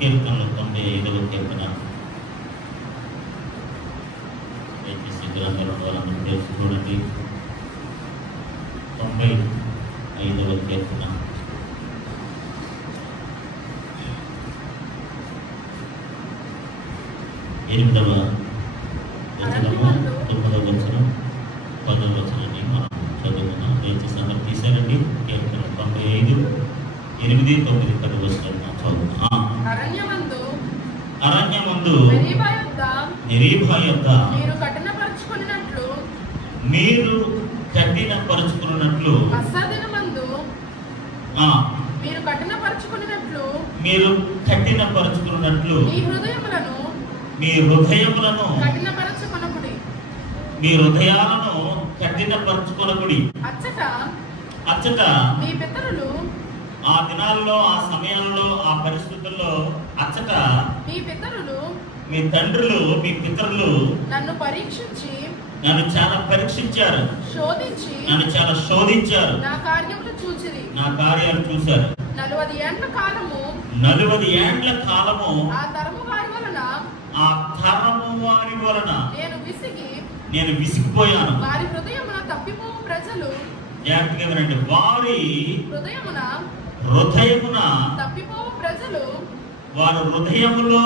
కీర్తనలు 95వ కీర్తన. దయచేసి గ్రంథంలో వాళ్ళందరూ తెలిసి చూడండి. 95వ కీర్తన. ఎనిమిదవ వచనము, 9వ వచనం, 10వ వచనాన్ని మనం చదువుకున్నాం. దయచేసి అందరూ తీసారండి. కీర్తన 95, 8, 9, 10 వచనాలు మనం చదువుకున్నాం. అరణ్యమందు మెరీబా యొద్ద మీరు కఠినపరుచుకున్నట్లు మీ హృదయాలను కఠినపరచుకొనకుడి. అచ్చట ఆ దినాల్లో, ఆ సమయాల్లో, ఆ పరిస్థితుల్లో అచ్చట మీ తండ్రులు, మీ పితరులు నన్ను చాలా పరీక్షించారు, నన్ను చాలా శోధించారు, నా కార్యాలు చూశారు. 40 ఏండ్ల కాలము ఆ తరము వారి వలన నేను విసిగిపోయాను. వారి హృదయమున తప్పిపోవు ప్రజలు, జాగ్రత్తగా వినండి, వారి హృదయమున తప్పిపోవు ప్రజలు, వారి హృదయములో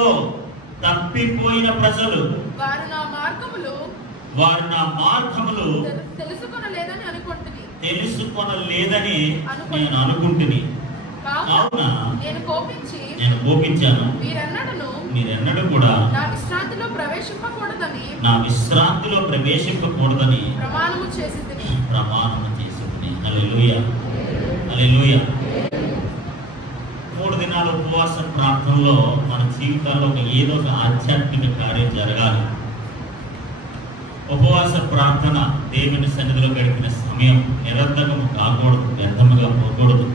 తప్పిపోయిన ప్రజలు, వారు నా మార్గములు తెలుసుకొనలేదని నేను అనుకుంటుని. కావున నేను కోపించాను, మీరెన్నడూ కూడా నా విశ్రాంతిలో ప్రవేశింపకూడదని ప్రమాణము చేసి. హల్లెలూయా, హల్లెలూయా. 3 దినాల ఉపవాస ప్రార్థనలో మన జీవితాల్లో ఏదో ఒక ఆధ్యాత్మిక కార్యం జరగాలి. ఉపవాస ప్రార్థన దేవుని సన్నిధిలో గడిపిన సమయం నిరర్ధకము కాకూడదు, వ్యర్థముగా పోకూడదు.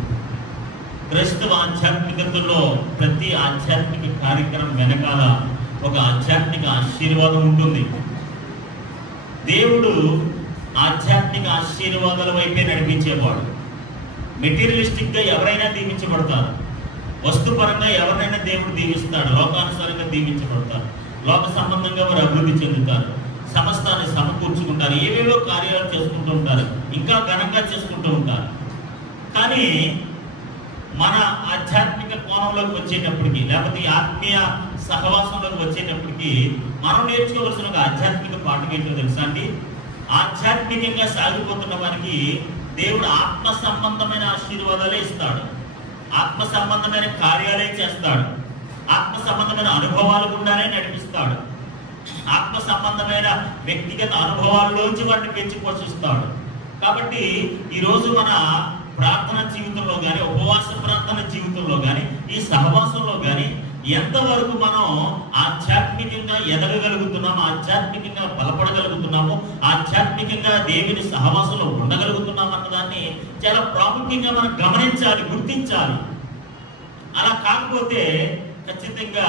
క్రైస్తవ ఆధ్యాత్మికతలో ప్రతి ఆధ్యాత్మిక కార్యక్రమం వెనకాల ఒక ఆధ్యాత్మిక ఆశీర్వాదం ఉంటుంది. దేవుడు ఆధ్యాత్మిక ఆశీర్వాదాల వైపే నడిపించేవాడు. మెటీరియలిస్టిక్ గా ఎవరైనా దీవించబడతారు, వస్తుపరంగా ఎవరైనా దేవుడు దీవిస్తాడు, లోకానుసారంగా దీవించబడతారు, లోక సంబంధంగా వారు అభివృద్ధి చెందుతారు, సమస్తాన్ని సమకూర్చుకుంటారు, ఏవేవో కార్యాలు చేసుకుంటూ ఉంటారు, ఇంకా ఘనంగా చేసుకుంటూ ఉంటారు. కానీ మన ఆధ్యాత్మిక కోణంలోకి వచ్చేటప్పటికి, లేకపోతే ఆత్మీయ సహవాసంలోకి వచ్చేటప్పటికి మనం నేర్చుకోవాల్సిన ఒక ఆధ్యాత్మిక పాఠం ఏంటో తెలుసా అండి? ఆధ్యాత్మికంగా సాగిపోతున్న వారికి దేవుడు ఆత్మ సంబంధమైన ఆశీర్వాదాలే ఇస్తాడు, ఆత్మ సంబంధమైన కార్యాలే చేస్తాడు, ఆత్మ సంబంధమైన అనుభవాల గుండానే నడిపిస్తాడు, ఆత్మ సంబంధమైన వ్యక్తిగత అనుభవాల్లోంచి వాటిని పెంచి పోషిస్తాడు. కాబట్టి ఈరోజు మన ప్రార్థన జీవితంలో కానీ, ఉపవాస ప్రార్థన జీవితంలో కానీ, ఈ సహవాసంలో కానీ ఎంతవరకు మనం ఆధ్యాత్మికంగా ఎదగగలుగుతున్నాము, ఆధ్యాత్మికంగా బలపడగలుగుతున్నాము, ఆధ్యాత్మికంగా దేవుని సహవాసంలో ఉండగలుగుతున్నాము అన్నదాన్ని చాలా ప్రాముఖ్యంగా మనం గమనించాలి, గుర్తించాలి. అలా కాకపోతే ఖచ్చితంగా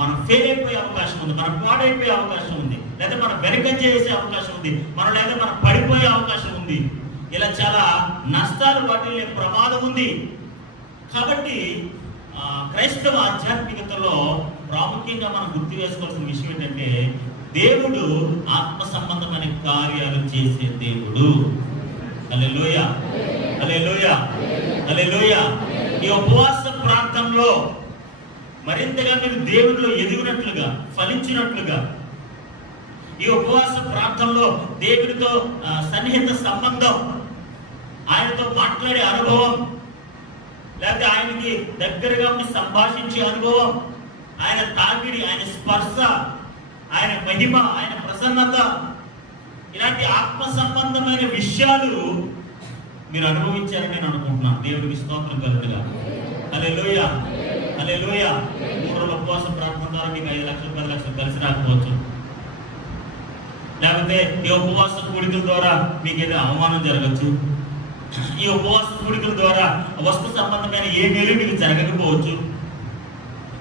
మనం ఫెయిల్ అయిపోయే అవకాశం ఉంది, మనం పాడైపోయే అవకాశం ఉంది, లేదా మనం వెనకం చేసే అవకాశం ఉంది, లేదా మనం పడిపోయే అవకాశం ఉంది. ఇలా చాలా నష్టాలు వాటిల్లే ప్రమాదం ఉంది. కాబట్టి క్రైస్తవ ఆధ్యాత్మికతలో ప్రాముఖ్యంగా మనం గుర్తు వేసుకోవాల్సిన విషయం ఏంటంటే, దేవుడు ఆత్మ సంబంధమైన కార్యాలు చేసే దేవుడు. హల్లెలూయా, హల్లెలూయా, హల్లెలూయా. ఈ ఉపవాస ప్రార్థనలో మరింతగా మీరు దేవుడిలో ఎదిగినట్లుగా, ఫలించినట్లుగా, ఈ ఉపవాస ప్రార్థనలో దేవుడితో సన్నిహిత సంబంధం, ఆయనతో మాట్లాడే అనుభవం, లేకపోతే ఆయనకి దగ్గరగా ఉండి సంభాషించే అనుభవం, ఆయన తాకిడి, ఆయన స్పర్శ, ఆయన మహిమ, ఆయన ప్రసన్నత, ఇలాంటి ఆత్మ సంబంధమైన విషయాలు మీరు అనుభవించారని నేను అనుకుంటున్నాను. దేవుడికి స్తోత్రం కలుగుగా. హల్లెలూయా, హల్లెలూయా. 3 రోజుల ఉపవాస ప్రార్థన ద్వారా మీకు 5 లక్షలు 10 లక్షలు కలిసి రాకపోవచ్చు, లేకపోతే ఈ ఉపవాస కూడికల ద్వారా మీకు ఏదో అవమానం జరగచ్చు, ఈ ఉపవాస కూడికల ద్వారా వస్తు సంబంధమైన ఏ మేలు మీకు జరగకపోవచ్చు,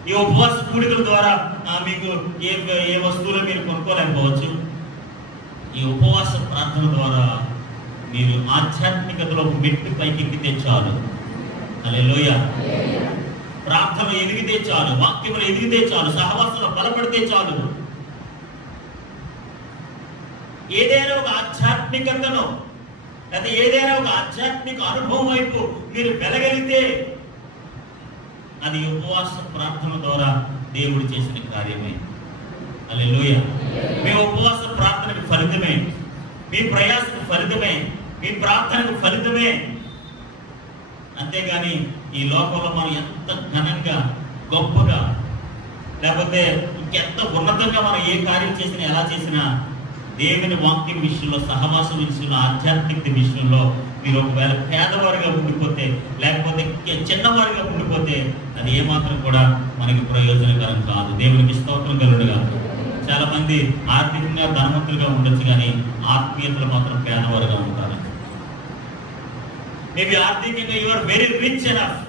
ఈ ఉపవాస కూడికల ద్వారా మీకు ఏ వస్తువులు మీరు కొనుక్కోలేకపోవచ్చు. ఈ ఉపవాస ప్రార్థన ద్వారా మీరు ఆధ్యాత్మికతలో మెట్టు పైకి ఎక్కితే చాలు. హల్లెలూయా. ప్రార్థన ఎదిగితే చాలు, వాక్యములు ఎదిగితే చాలు, సహవాసంలో బలపడితే చాలు. ఏదైనా ఒక ఆధ్యాత్మికతను లేదా ఏదైనా ఒక ఆధ్యాత్మిక అనుభవం వైపు మీరు వెళ్ళగలిగితే అది ఉపవాస ప్రార్థన ద్వారా దేవుడు చేసిన కార్యమే. హల్లెలూయా. మీ ఉపవాస ప్రార్థనకు ఫలితమే, మీ ప్రయాసకు ఫలితమే, మీ ప్రార్థనకు ఫలితమే. అంతేగాని ఈ లోకంలో మనం ఎంత ఘనంగా గొప్పగా లేకపోతే ఇంకెంత ఉన్నతంగా మనం ఏ కార్యం చేసినా ఎలా చేసినా దేవుని వాక్యం విషయంలో, సహవాసం విషయంలో, ఆధ్యాత్మిక విషయంలో మీరు ఒకవేళ పేదవారిగా ఉండిపోతే లేకపోతే చిన్నవారిగా ఉండిపోతే అది ఏమాత్రం కూడా మనకి ప్రయోజనకరం కాదు. దేవునికి స్తోత్రం కలుగునుగా. చాలా మంది ఆర్థికంగా ధనవంతులుగా ఉండొచ్చు కానీ ఆత్మీయతలు మాత్రం పేదవారుగా ఉంటారు. మేబీ ఆర్థికంగా you are very rich enough,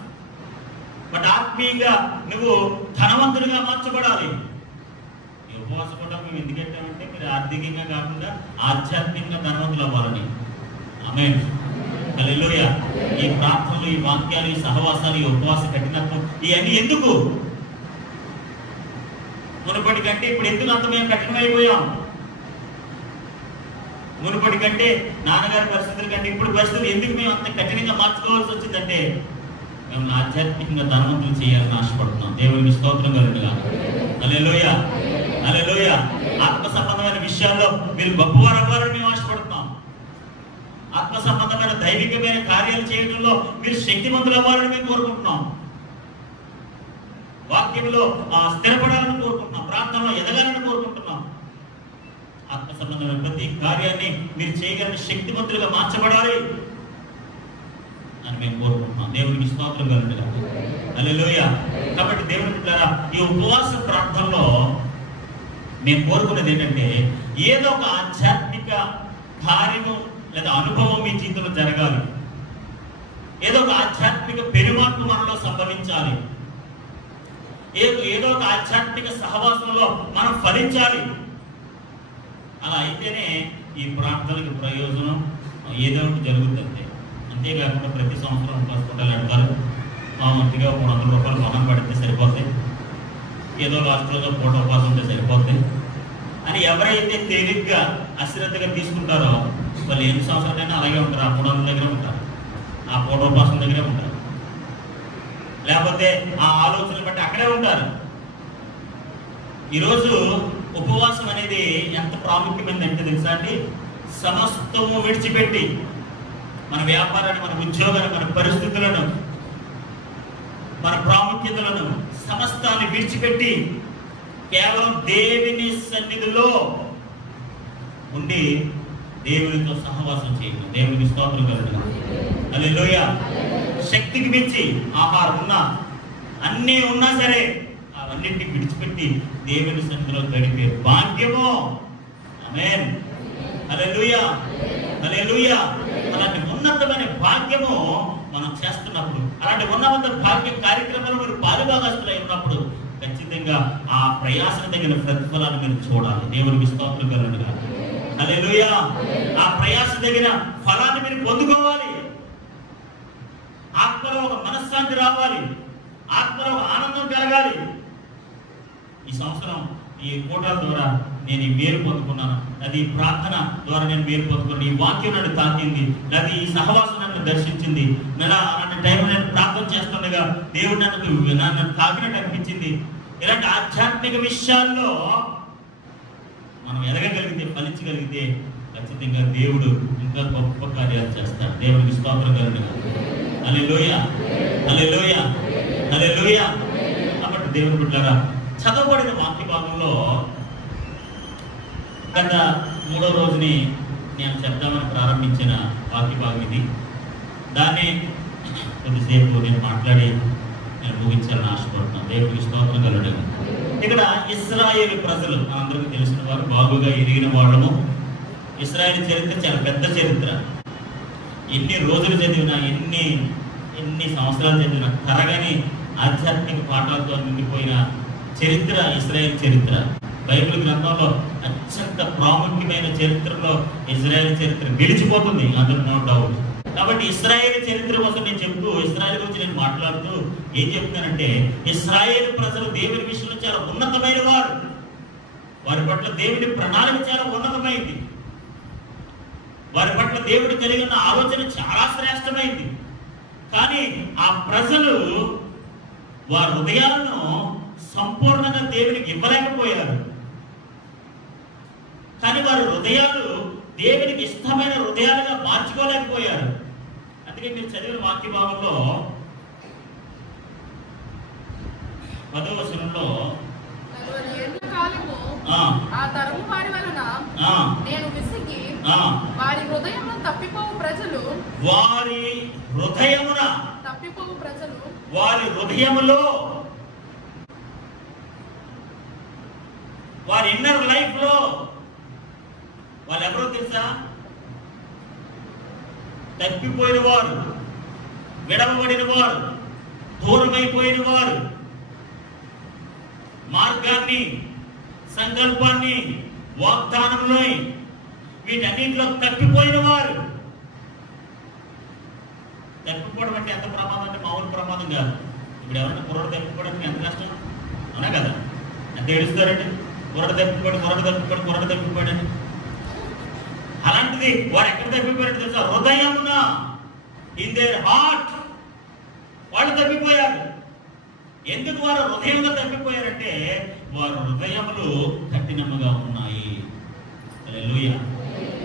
but ఆత్మీయంగా నువ్వు ధనవంతుడిగా మార్చబడాలి. ఉపవాస కూడా మేము ఎందుకంటామంటే మీరు ఆర్థికంగా కాకుండా ఆధ్యాత్మికంగా ధనవంతులు అవ్వాలని. ఆమేన్. హల్లెలూయా. ఈ ప్రార్థనలు, ఈ వాక్యాలు, ఈ సహవాసాలు, ఈ ఉపవాస కఠినత్వం ఇవన్నీ ఎందుకు? మునుపటి కంటే ఇప్పుడు ఎందుకు అంత మేము కఠినమైపోయాం? మునుపటి కంటే నాన్నగారి పరిస్థితుల కంటే ఇప్పుడు పరిస్థితులు ఎందుకు మేము అంత కఠినంగా మార్చుకోవాల్సి వచ్చిందంటే మేము ఆధ్యాత్మికంగా ధనవంతులు చేయాలని ఆశపడుతున్నాం. దేవునికి స్తోత్రం కలుగునుగా. హల్లెలూయా. హల్లెలూయా. ఆత్మ సంబంధమైన విషయాల్లో మీరు గొప్పవారు అవ్వాలని మేము ఆశపడుతున్నాం. ఆత్మ సంబంధమైన దైవికమైన కార్యాలు చేయడంలో మీరు శక్తివంతులు అవ్వాలని మేము కోరుకుంటున్నాం. వాక్యంలో స్థిరపడాలని కోరుకుంటున్నాం. ప్రార్థనలో ఎదగాలని కోరుకుంటున్నాం. ఆత్మ సంబంధమైన ప్రతి కార్యాన్ని మీరు చేయగలిగిన శక్తివంతులుగా మార్చబడాలి అని మేము కోరుకుంటున్నాం. దేవునికి స్తోత్రం కలుగునుగా. హల్లెలూయా. కాబట్టి దేవుని బిడ్డలారా, ఈ ఉపవాస ప్రార్థనలో మేము కోరుకునేది ఏంటంటే ఏదో ఒక ఆధ్యాత్మిక కార్యము లేదా అనుభవం మీ జీవితంలో జరగాలి. ఏదో ఒక ఆధ్యాత్మిక పెరుమార్పు మనలో సంభవించాలి. ఏదో ఒక ఆధ్యాత్మిక సహవాసంలో మనం ఫలించాలి. అలా అయితేనే ఈ ప్రార్థనలకు ప్రయోజనం ఏదో ఒకటి జరుగుతుంది. అంతేకాకుండా ప్రతి సంవత్సరం హాస్పిటల్ అడగాలి. మామూలుగా 300 రూపాయలు మనం పడితే సరిపోతాయి, ఏదో లాస్ట్ రోజు పూట ఉపాసం ఉంటే సరిపోతాయి అని ఎవరైతే తేలిగ్గా అశ్రద్ధగా తీసుకుంటారో వాళ్ళు ఎన్ని సంవత్సరాలైనా అలాగే ఉంటారు. ఆ 300 దగ్గర ఉంటారు, ఆ పూట ఉపాసం దగ్గరే ఉంటారు, లేకపోతే ఆ ఆలోచనలు బట్టి అక్కడే ఉంటారు. ఈరోజు ఉపవాసం అనేది ఎంత ప్రాముఖ్యమైనది అంటే తెలుసా అండి? సమస్తము విడిచిపెట్టి మన వ్యాపారాన్ని, మన ఉద్యోగాన్ని, మన పరిస్థితులను, మన ప్రాముఖ్యతలను సమస్తాన్ని విడిచిపెట్టి కేవలం దేవుని సన్నిధిలో ఉండి దేవునితో సహవాసం చేయడం. దేవునికి స్తోత్రం కలుగునుగా. హల్లెలూయా. శక్తికి మించి ఆహారం ఉన్నా, అన్నీ ఉన్నా సరే అవన్నింటినీ విడిచిపెట్టి దేవుని సన్నిధిలో గడిపే భాగ్యము. ఆమేన్. హల్లెలూయా. హల్లెలూయా. అలాంటి ఉన్నతమైన భాగ్యము మనం చేస్తున్నప్పుడు, అలాంటి ఉన్నత భాగ్య కార్యక్రమాలు మీరు పాలుభాగస్తులై ఉన్నప్పుడు ఖచ్చితంగా ఆ ప్రయాసం తగిన ప్రతిఫలాన్ని మీరు చూడాలి. దేవునికి స్తోత్రం కలుగునుగా. హల్లెలూయా. ఆ ప్రయాస తగిన ఫలాన్ని మీరు పొందుకోవాలి. ఆత్మలో ఒక మనశ్శాంతి రావాలి, ఆత్మలో ఒక ఆనందం కలగాలి. ఈ సంవత్సరం ఈ కూటాల ద్వారా నేను ఈ మేలు పొందుకున్నాను, అది ప్రార్థన ద్వారా నేను మేలు పొందుకున్నాను, ఈ వాక్యం నన్ను తాకింది, లేదా ఈ సహవాసం నన్ను దర్శించింది, అలాంటి టైంలో నేను ప్రార్థన చేస్తుండగా దేవుడు నన్ను తాకినట్టు అనిపించింది. ఇలాంటి ఆధ్యాత్మిక విషయాల్లో మనం ఎదగగలిగితే, ఫలించగలిగితే ఖచ్చితంగా దేవుడు ఇంకా గొప్ప కార్యాలు చేస్తాడు. దేవునికి స్తోత్రం కలుగునుగా. హల్లెలూయా. హల్లెలూయా. హల్లెలూయా. కాబట్టి దేవుని బిడ్డలారా, చదవబడిన వాక్య భాగంలో గత 3వ రోజుని నేను చెప్దామని ప్రారంభించిన వాక్య భాగం ఇది. దాన్ని కొద్దిసేపు నేను మాట్లాడి నేను ముగించాలని ఆశపడుతున్నాను. దేవుడికి స్తోత్రం కలుగునుగా. ఇక్కడ ఇశ్రాయేలు ప్రజలు మనందరికీ తెలిసిన వారు, బాగుగా ఎరిగిన వాళ్ళము. ఇశ్రాయేలు చరిత్ర చాలా పెద్ద చరిత్ర. ఎన్ని రోజులు చదివినా, ఎన్ని సంవత్సరాలు చదివినా తరగని ఆధ్యాత్మిక పాఠాలతో నిండిపోయిన చరిత్ర ఇశ్రాయేలు చరిత్ర. బైబిల్ గ్రంథంలో అత్యంత ప్రాముఖ్యమైన చరిత్రలో ఇజ్రాయేల్ చరిత్ర నిలిచిపోతుంది, అందులో నో డౌట్. కాబట్టి ఇశ్రాయేలు చరిత్ర కోసం నేను చెప్తూ, ఇశ్రాయేలు గురించి నేను మాట్లాడుతూ ఏం చెప్తున్నానంటే, ఇశ్రాయేలు ప్రజలు దేవుని విషయంలో చాలా ఉన్నతమైన వారు. వారి పట్ల దేవుని ప్రణాళిక చాలా ఉన్నతమైంది. వారి పట్ల దేవుడు కలిగి ఉన్న ఆలోచన చాలా శ్రేష్టమైంది. కానీ ఆ ప్రజలు వారి హృదయాలను సంపూర్ణంగా దేవునికి ఇవ్వలేకపోయారు. కానీ వారి హృదయాలు దేవునికి ఇష్టమైన హృదయాలుగా మార్చుకోలేకపోయారు. అందుకే మీరు చదివిన వాక్య భాగంలో 10వ వచనంలో ఆ తరము వారి వలన నేను విసిగి వారి హృదయమున తప్పిపోవు ప్రజలు, వారి హృదయమున తప్పిపోవు ప్రజలు, వారి హృదయములో, వారి ఇన్నర్ లైఫ్ లో వాళ్ళు ఎవరో తెలుసా? తప్పిపోయిన వారు, విడవబడిన వారు, దూరమైపోయిన వారు, మార్గాన్ని, సంకల్పాన్ని, వాగ్దానంలో వీటన్నింటిలో తప్పిపోయిన వారు. తప్పిపోవడం అంటే ఎంత ప్రమాదం అంటే మామూలు ప్రమాదం కాదు. ఇప్పుడు ఎవరైనా కుర్రడు తప్పిపోవడానికి ఎంత కష్టం, అవునా కదా? ఎంత ఏడుస్తారండి, కుర్రడు తప్పిపోయాడని. అలాంటిది వాడు ఎక్కడ తప్పిపోయాడు తెలుసా? హృదయమున, ఇన్ దేర్ హార్ట్ వాళ్ళు తప్పిపోయారు. ఎందుకు వారు హృదయంలో తప్పిపోయారంటే వారు హృదయములు కఠినముగా ఉన్నాయి. హల్లెలూయా,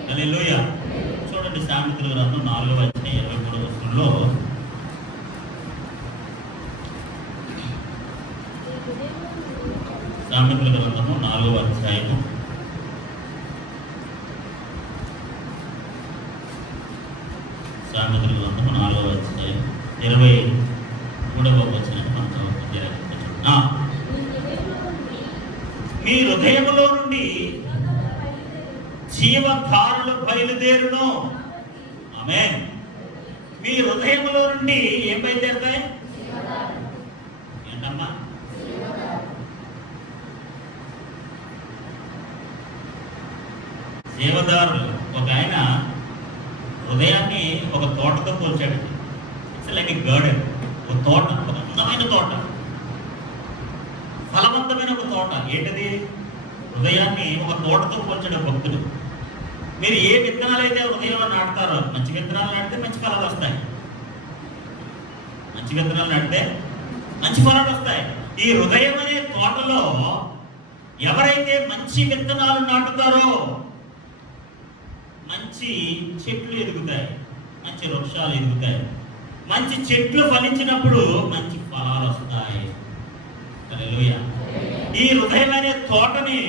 హల్లెలూయా. చూడండి సామెతల గ్రంథం 4వ అధ్యాయం 23వ వచనంలో, సామెతల గ్రంథము 4వ అధ్యాయము 23వ వచనాన్ని మనం చదువుకుందాం. మీ హృదయములో నుండి జీవధారలు బయలుదేరును. ఆమేన్. మీ హృదయములో నుండి ఏం బయలుదేరుతాయి? ఏంటమ్మా? జీవధారులు. ఒక ఆయన హృదయాన్ని ఒక తోటతో పోల్చాడు. It's like a garden. ఒక తోట, ఒక అందమైన తోట, ఫలవంతమైన ఒక తోట. ఏంటది? హృదయాన్ని ఒక తోటతో పోల్చాడు భక్తుడు. మీరు ఏ విత్తనాలు అయితే హృదయంలో నాటుతారో, మంచి విత్తనాలు నాటితే మంచి ఫలాలు వస్తాయి. మంచి విత్తనాలు నాటితే మంచి ఫలాలు వస్తాయి. ఈ హృదయం అనే తోటలో ఎవరైతే మంచి విత్తనాలు నాటుతారో మంచి చెట్లు ఎదుగుతాయి, మంచి వృక్షాలు ఎదుగుతాయి. మంచి చెట్లు ఫలించినప్పుడు మంచి ఫలాలు వస్తాయి. హల్లెలూయా. ఈ హృదయం అనే తోటని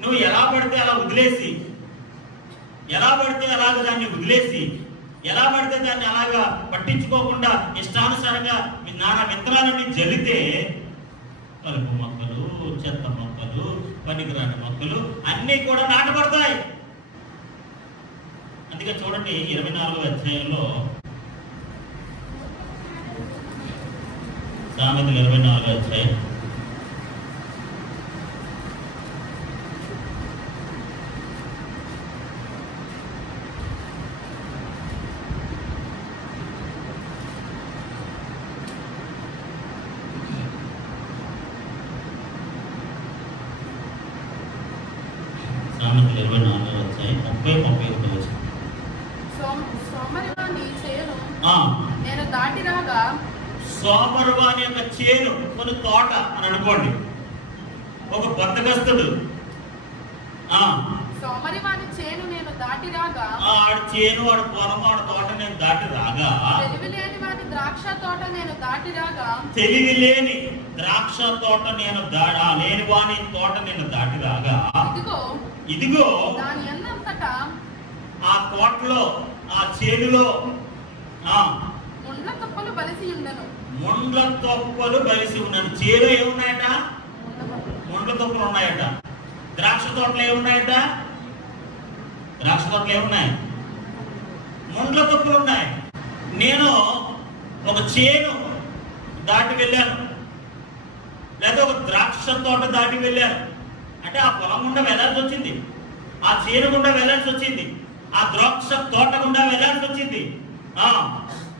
నువ్వు ఎలా పడితే అలా వదిలేసి, ఎలా పడితే అలాగ దాన్ని వదిలేసి, ఎలా పడితే దాన్ని అలాగా పట్టించుకోకుండా ఇష్టానుసారంగా నానా విత్తనాలన్నీ జల్లితే కలుపు మొక్కలు, చెత్త మొక్కలు, పనికిరాని మొక్కలు అన్నీ కూడా నాటబడతాయి. అందుకే చూడండి 24వ అధ్యాయంలో, సామెతలు 24వ అధ్యాయం 24వ అధ్యాయం 30-31 వచనం. సోమరివాని చేను నేను దాటి రాగా, సోమరివాని యొక్క చేను, కొన్ని తోట అని అనుకోండి, ఒక బద్దకస్తుడు. సోమరివాని చేను నేను దాటి రాగా, ఆడ చేను, ఆడ పొలం, ఆడ తోట నేను దాటి రాగా, తెలివిలేని వాని ద్రాక్ష తోట నేను దాటి రాగా, తెలివి లేని ద్రాక్ష తోట నేను లేని వాని తోట నేను దాటి రాగా, ఇదిగో దాని అన్నంతటా, ఆ తోటలో, ఆ చేనులో ముండ్ల తుప్పలు బలిసి ఉండను. ముండ్ల తొప్పలు బలిసి ఉన్నాను. చేలో ఏమున్నాయట? ముండ్ల తొప్పలు ఉన్నాయట. ద్రాక్ష తోటలు ఏమున్నాయట? ద్రాక్ష తోటలు ఏమున్నాయి? ముండ్ల తొప్పలు ఉన్నాయి. నేను ఒక చేను దాటి వెళ్ళాను, లేదా ఒక ద్రాక్ష తోట దాటి వెళ్ళాను అంటే ఆ పొలం గుండా వెళ్ళాల్సి వచ్చింది, ఆ చేను గుండా వెళ్ళాల్సి వచ్చింది, ఆ ద్రాక్ష తోట గుండా వెళ్ళాల్సి వచ్చింది.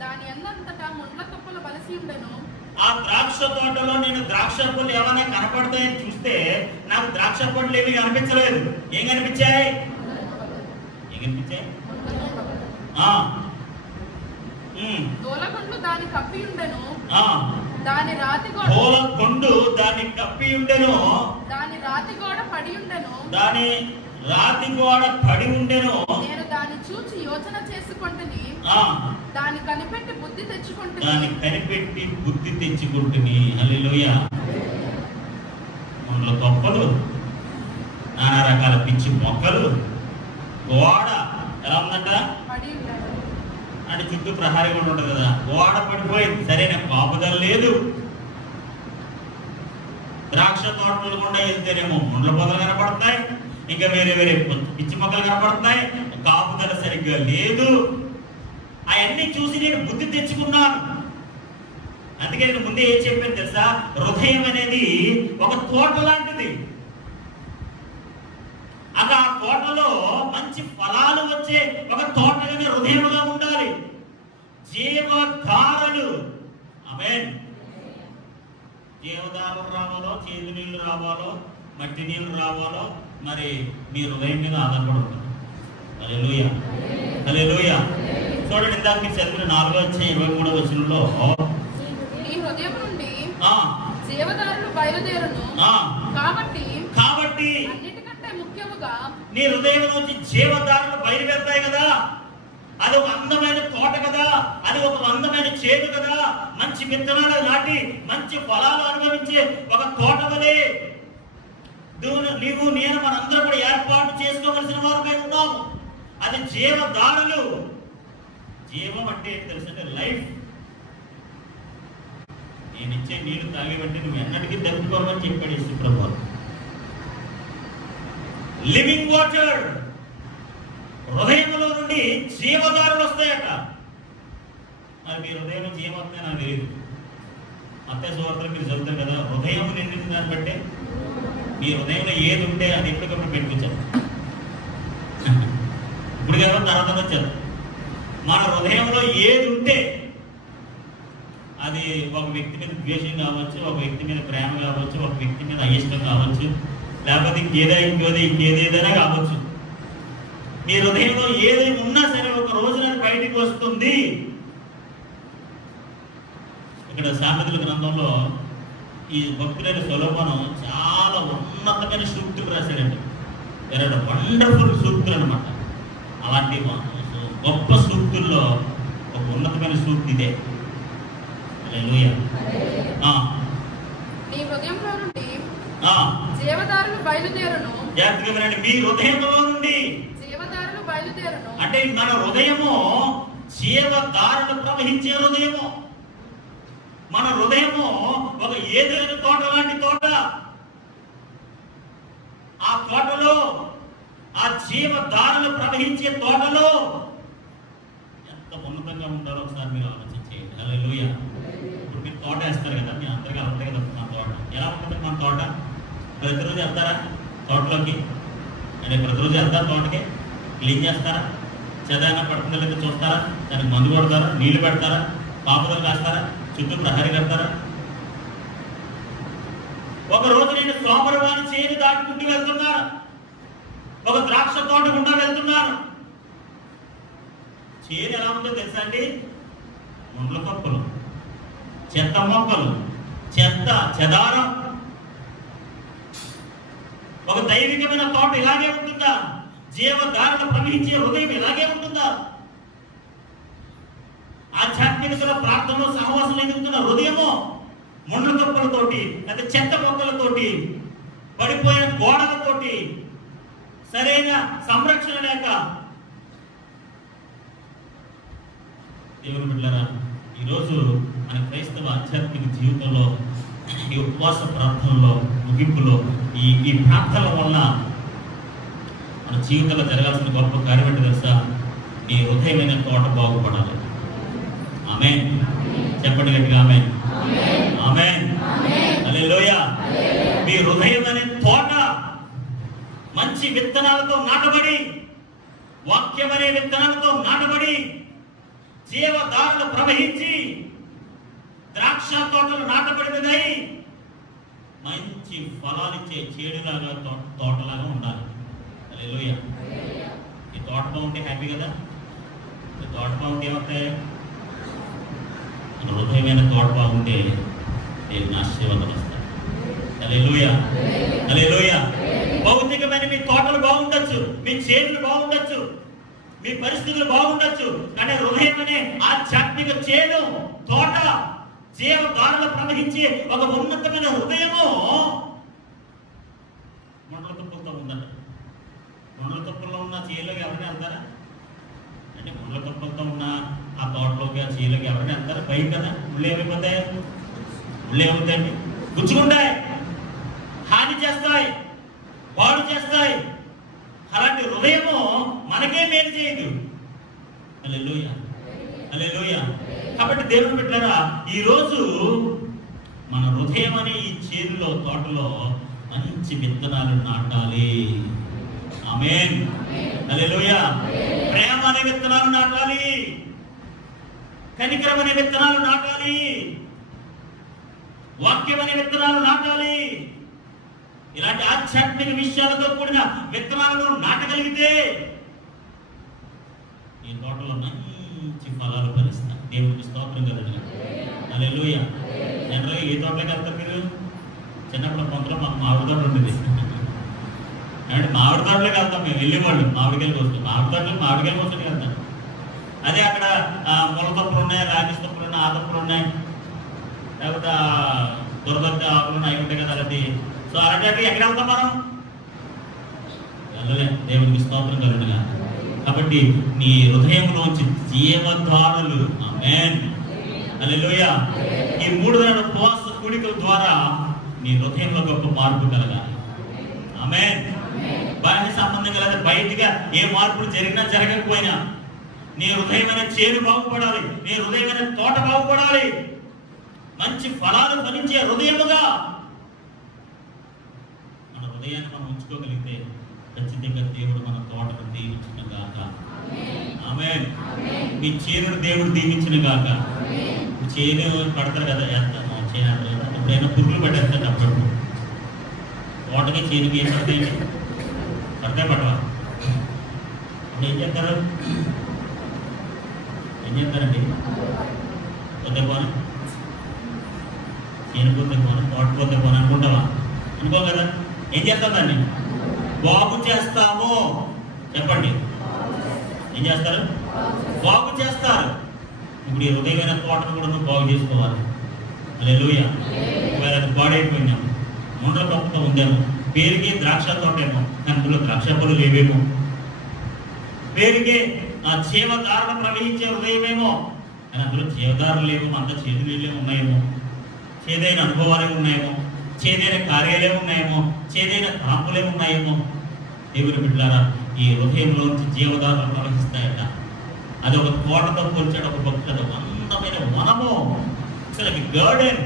దాని అందంతటా ముండ్ల తుప్పలు బలిసి ఉండెను. ఆ ద్రాక్ష తోటలో నేను ద్రాక్ష పళ్ళు ఏమైనా కనపడతాయని చూస్తే నాకు ద్రాక్ష పళ్ళు ఏమీ కనిపించలేదు. ఏం కనిపించాయి? దూలగొండు దాన్ని కప్పి ఉండెను. దాని రాతి గోడ పడి ఉండెను. నేను దాన్ని చూచి యోచన చేసుకుంటుని దాన్ని కనిపెట్టి బుద్ధి తెచ్చుకుంటుని. హల్లెలూయా. ముండ్ల తొప్పలు, నానా రకాల పిచ్చి మొక్కలు, గోడ ఎలా ఉందంట అంటే చుట్టూ ప్రహారీ కూడా ఉంటుంది కదా, గోడ పడిపోయింది, సరైన కాపుదల లేదు. ద్రాక్ష తోటలు కూడా వెళ్తేనేమో ముండ్ల పొదలు కనపడతాయి, ఇంకా వేరే వేరే పిచ్చి మొక్కలు కనపడతాయి, కాపుదల సరిగ్గా లేదు. అవన్నీ చూసి నేను బుద్ధి తెచ్చుకున్నాను. అందుకే నేను ముందే ఏం చెప్పాను తెలుసా? హృదయం అనేది ఒక తోట లాంటిది. ఆ తోటలో మంచి ఫలాలు వచ్చే ఒక తోటగానే హృదయముగా ఉండాలి. జీవధారలు, ఆమేన్. జీవధారలు రావాలో, చేదు నీళ్లు రావాలో, మట్టి నీళ్లు రావాలో, మరి మీ హృదయం మీద ఆధారపడి ఉంటుంది. హల్లెలూయా, హల్లెలూయా. చూడండి, ఇందాక మీరు చదివిన 4:23 నీ హృదయం నుండి జీవధారలు బయలుదేరును. కాబట్టి అన్నిటికంటే ముఖ్యముగా నీ హృదయం నుంచి జీవధారలు బయలుదేరుతాయి కదా. అది ఒక అందమైన తోట కదా, అది ఒక అందమైన చేదు కదా, మంచి విత్తనాలు నాటి మంచి ఫలాలు అనుభవించే ఒక తోట వలె నీవు నేను మనందరూ కూడా ఏర్పాటు చేసుకోవలసిన వారమై ఉన్నాము. అది జీవధారలు. జీవం అంటే ఏం తెలుసంటే లైఫ్. నేను ఇచ్చే నీళ్లు తాగేవంటే నువ్వు ఎన్నటికీ తగ్గుకోవని చెప్పాడు యేసు ప్రభువు. Living water. హృదయంలో నుండి జీవధారలు వస్తాయట. మరి మీ హృదయంలో జీవం వస్తే నాకు తెలియదు. మత్తయి సువార్తలో మీరు చదువుతారు కదా, హృదయం నిండిన దాన్ని బట్టే మీ హృదయంలో ఏది ఉంటే అది ఎప్పటికప్పుడు పెట్టుకొచ్చారు. ఇప్పుడు కదా తర్వాత వచ్చారు. మన హృదయంలో ఏది ఉంటే అది ఒక వ్యక్తి మీద ద్వేషం కావచ్చు, ఒక వ్యక్తి మీద ప్రేమ కావచ్చు, ఒక వ్యక్తి మీద అయిష్టం కావచ్చు, లేకపోతే ఇంకేదేదైనా కావచ్చు. మీ హృదయంలో ఏది ఉన్నా సరే ఒక రోజున బయటికి వస్తుంది. ఇక్కడ సామెతల గ్రంథంలో ఈ భక్తులైన సొలొమోను చాలా ఉన్నతమైన సూక్తులు రాశాడండి. రెండు వండర్ఫుల్ సూక్తులు అనమాట. అలాంటి గొప్ప సూక్తుల్లో ఒక ఉన్నతమైన సూక్తి ఇదే. హల్లెలూయా. నీ హృదయంలో నుండి జీవధారలు బయలుదేరును. జాగ్రత్తగా వినండి. మీ హృదయంలో నుండి జీవధారలు బయలుదేరును. అంటే మన హృదయము జీవధారలు ప్రవహించే హృదయము. మన హృదయము ఒక ఏదైన తోట లాంటి తోట. ఆ తోటలో, ఆ జీవధారలు ప్రవహించే తోటలో ఎంత ఉన్నతంగా ఉంటారో ఒకసారి మీరు ఆలోచించేయండి. హల్లెలూయా. ఇప్పుడు మీరు తోట వేస్తారు కదా, మీ అందరికీ ఉంటాయి కదా మన తోట. ఎలా ఉంటుంది మన తోట? ప్రతిరోజు వెళ్తారా తోటలోకి? అంటే ప్రతిరోజు వెళ్తారా తోటకి? క్లీన్ చేస్తారా? చెదాన పడుతుందా లేదా చూస్తారా? దానికి మందు కొడతారా? నీళ్లు పెడతారా? కాపుదలు కాస్తారా? చుట్టూ ప్రహరీ కడతారా? ఒక రోజు నేను సోమరవాణి చేని దాటుకుంటూ వెళ్తున్నాను. ఒక ద్రాక్ష తోట గుండా వెళ్తున్నాను. చేను ఎలా ఉందో తెలుసా అండి? ముండ్ల కప్పులు, చెత్త మొక్కలు, చెత్త చెదారం. ఒక దైవికమైన తోట ఇలాగే ఉంటుందా? జీవధారలు ప్రవహించే హృదయం ఇలాగే ఉంటుందా? ఆధ్యాత్మికతలో ప్రార్థనలో సహవాసం ఎదుగుతున్న హృదయము ముండ్ల కప్పులతోటి, లేదా చెత్త మొక్కలతోటి, పడిపోయిన గోడలతోటి, సరైన సంరక్షణ లేక. దేవుని బిడ్డలారా, ఈరోజు మన క్రైస్తవ ఆధ్యాత్మిక జీవితంలో ఈ ఉపవాస ప్రార్థనలో ముగింపులో ఈ ప్రార్థనల వల్ల మన జీవితంలో జరగాల్సిన గొప్ప కార్యం ఏంటో తెలుసా? నీ హృదయమైన తోట బాగుపడాలి. ఆమేన్. చెప్పండి గట్టిగా ఆమేన్. ఆమేన్. హల్లెలూయా. మీ హృదయం అనే తోట మంచి విత్తనాలతో నాటబడి, వాక్యం అనే విత్తనాలతో నాటబడి, జీవధారలు ప్రవహించి ద్రాక్ష తోటలు నాటబడినదై మంచి ఫలాలిచ్చే చేడులాగా తోటలాగా ఉండాలి. హల్లెలూయా. ఈ తోట బాగుంటే హ్యాపీ కదా. ఈ తోట బాగుంటే ఏమవుతాయి? హృదయమైన తోట బాగుంటే దేవుని ఆశీర్వాదాలు వస్తాయి. హల్లెలూయా, హల్లెలూయా. భౌతికమైన మీ తోటలు బాగుండొచ్చు, మీ చేతులు బాగుండొచ్చు, మీ పరిస్థితులు బాగుండొచ్చు, కానీ హృదయం అనే ఆధ్యాత్మిక చేను తోట జీవధారలు ప్రవహించే ఒక ఉన్నతమైన హృదయము మొండల తుప్పలతో ఉందట. మొండల తుప్పల్లో ఉన్న చేలోకి ఎవరైనా వెళ్తారా? అంటే మొండల తుప్పలతో ఉన్న ఆ తోటలోకి ఆ చేలోకి ఎవరైనా వెళ్తారా? బయట కదా. ముళ్ళు ఏమైపోతాయి? ముళ్ళు ఏమవుతాయండి? గుచ్చుకుంటాయి, హాని చేస్తాయి, పాడు చేస్తాయి. అలాంటి హృదయము మనకే మేలు చేయదు. హల్లెలూయా, హల్లెలూయా. కాబట్టి దేవుని బిడ్డలారా, ఈరోజు మన హృదయం అనే ఈ చేనులో తోటలో మంచి విత్తనాలు నాటాలి. ఆమేన్, హల్లెలూయా. ప్రేమ అనే విత్తనాలు నాటాలి, కనికరం అనే విత్తనాలు నాటాలి, వాక్యం అనే విత్తనాలు నాటాలి. ఇలాంటి ఆధ్యాత్మిక విషయాలతో కూడిన విత్తనాలను నాటగలిగితే ఈ తోటలో మంచి ఫలాలు ఫలిస్తాయి. దేవుడికి స్తోత్రం కదండి. హల్లెలూయా. జనరల్గా ఏ తోటలోకి వెళ్తారు మీరు? చిన్నప్పుడు కొంతలో మాకు మామిడి తోట ఉండేది. అంటే మామిడి తోటలోకి వెళ్తాం మేము, వెళ్ళేవాళ్ళు మామిడికాయలు వస్తాం. మామిడికాయలు వస్తానికి వెళ్తాం. అదే అక్కడ ముళ్ళ తప్పులు ఉన్నాయి, రాగి తప్పులు ఉన్నాయి, ఆదప్పులు ఉన్నాయి, లేకపోతే దురదొక్క ఆకులు ఉన్నాయి, ఉంటాయి కదా. అలాంటి సో అలాంటి ఎక్కడ వెళ్తాం మనం? వెళ్ళలే. దేవుడికి స్తోత్రం కలుగునుగా. కాబట్టి నీ హృదయంలోంచి జీవధారలు, ఆమేన్, హల్లెలూయా. ఈ 3 దినాల ఉపవాస కూడికల ద్వారా నీ హృదయంలో గొప్ప మార్పు కలగాలి. ఆమేన్. బాహ్య సంబంధం కలదు, బయటిగా ఏ మార్పులు జరిగినా జరగకపోయినా నీ హృదయమైన చేను బాగుపడాలి, నీ హృదయమైన తోట బాగుపడాలి, మంచి ఫలాలు ఫలించే హృదయముగా మన హృదయాన్ని మనం ఉంచుకోగలిగితే ఖచ్చితంగా దేవుడు మన తోటను దీవించిన గాక. ఆమేన్. మీ చేనును దేవుడు దీవించిన గాక. చేను పడతారు కదా, చేను ఎప్పుడైనా పురుగులు పడేస్తారు. అప్పుడు తోటకి చేనుకి ఏం పడతాయండి? పడతాయి పడవా? ఏం చేస్తారు? ఏం చేస్తారండి? పోతే పోను, చేను పోతే పోను, తోట పోతే పోను అనుకుంటావా? అనుకో కదా. ఏం చేస్తాం? దాన్ని బాగు చేస్తాము. చెప్పండి, ఏం చేస్తారు? బాగు చేస్తారు. ఇప్పుడు ఈ హృదయమైన తోటను కూడా నువ్వు బాగు చేసుకోవాలి. హల్లెలూయా. ఒకవేళ అది పాడైపోయినాము, ముండ్ల తొక్కతో ఉందేమో, పేరుకి ద్రాక్ష తోటేమో, అందులో ద్రాక్ష పళ్ళు లేవేమో, పేరుకి ఆ జీవధారణ ప్రవహించే హృదయమేమో, కానీ అందులో జీవధారలు లేవు, అంత చేదు నీళ్ళే ఉన్నాయేమో, చేదైన అనుభవాలే ఉన్నాయేమో, చేదైన కార్యాలే ఉన్నాయేమో, చేదైన తలంపులే ఉన్నాయేమో. దేవుని బిడ్డలారా, ఈ హృదయంలోంచి జీవధారలు ప్రవహిస్తాయట. అది ఒక తోటతో పోల్చాడు ఒక భక్తుడు. అందమైన వనము, అసలు గార్డెన్.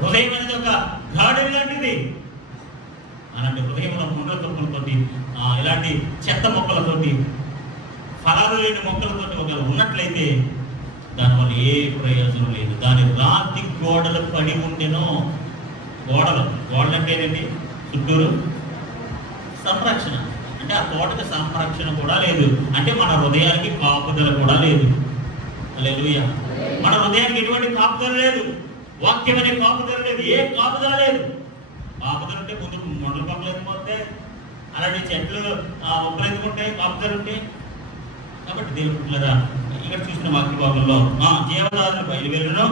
హృదయం అనేది ఒక గార్డెన్ లాంటిది. అలాంటి హృదయంలో ముండ్ల తుప్పలతోటి, ఇలాంటి చెత్త మొక్కలతోటి, ఫలాలు లేని మొక్కలతోటి ఒకవేళ ఉన్నట్లయితే దానివల్ల ఏ ప్రయోజనం లేదు. దాని రాతి గోడలు పడి ఉండెనో. గోడలు అంటే ఏంటండి? చుట్టూరు సంరక్షణ. అంటే ఆ తోటకి సంరక్షణ కూడా లేదు. అంటే మన హృదయానికి కాపుదల కూడా లేదు. హల్లెలూయా. మన హృదయానికి ఎటువంటి కాపుదల లేదు, వాక్యం అనే కాపుదల లేదు, ఏ కాపుదల లేదు. కాపుదల ఉంటే ముందు మొండల పక్కలు ఎత్తుకుంటే, అలాంటి చెట్లు మొక్కలు ఎత్తుకుంటే కాపుదలు ఉంటే. కాబట్టి దేవుని బిడ్డలారా, ఇక్కడ చూసిన వాక్య భాగంలో జీవధారలు బయలువెళ్ళను,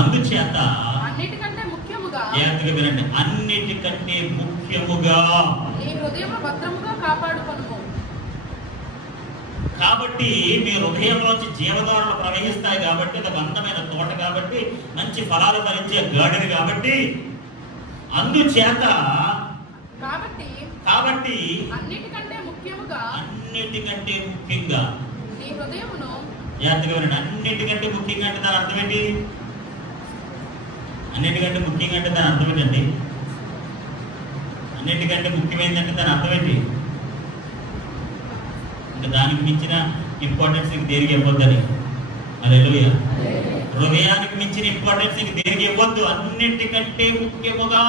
అందుచేత జాగ్రత్తగా వినండి, అన్నిటికంటే ముఖ్యముగా కాబట్టి మీ హృదయంలోంచి జీవధారలు ప్రవహిస్తాయి కాబట్టి, అది అందమైన తోట కాబట్టి, మంచి ఫలాలు ఫలించే గార్డెన్ కాబట్టి, అందుచేత కాబట్టి అన్నిటికంటే ముఖ్యంగా జాగ్రత్తగా వినండి. అన్నిటికంటే ముఖ్యంగా అంటే దాని అర్థం ఏంటి? అన్నిటికంటే ముఖ్యంగా అంటే దాని అర్థం ఏంటండి? అన్నిటికంటే ముఖ్యమైనదంటే దాని అర్థం ఏంటి? ఇంకా దానికి మించిన ఇంపార్టెన్స్ దేనికి ఇవ్వద్దని. హల్లెలూయా. హృదయానికి మించిన ఇంపార్టెన్స్ దేనికి ఇవ్వద్దు. అన్నింటికంటే ముఖ్యముగా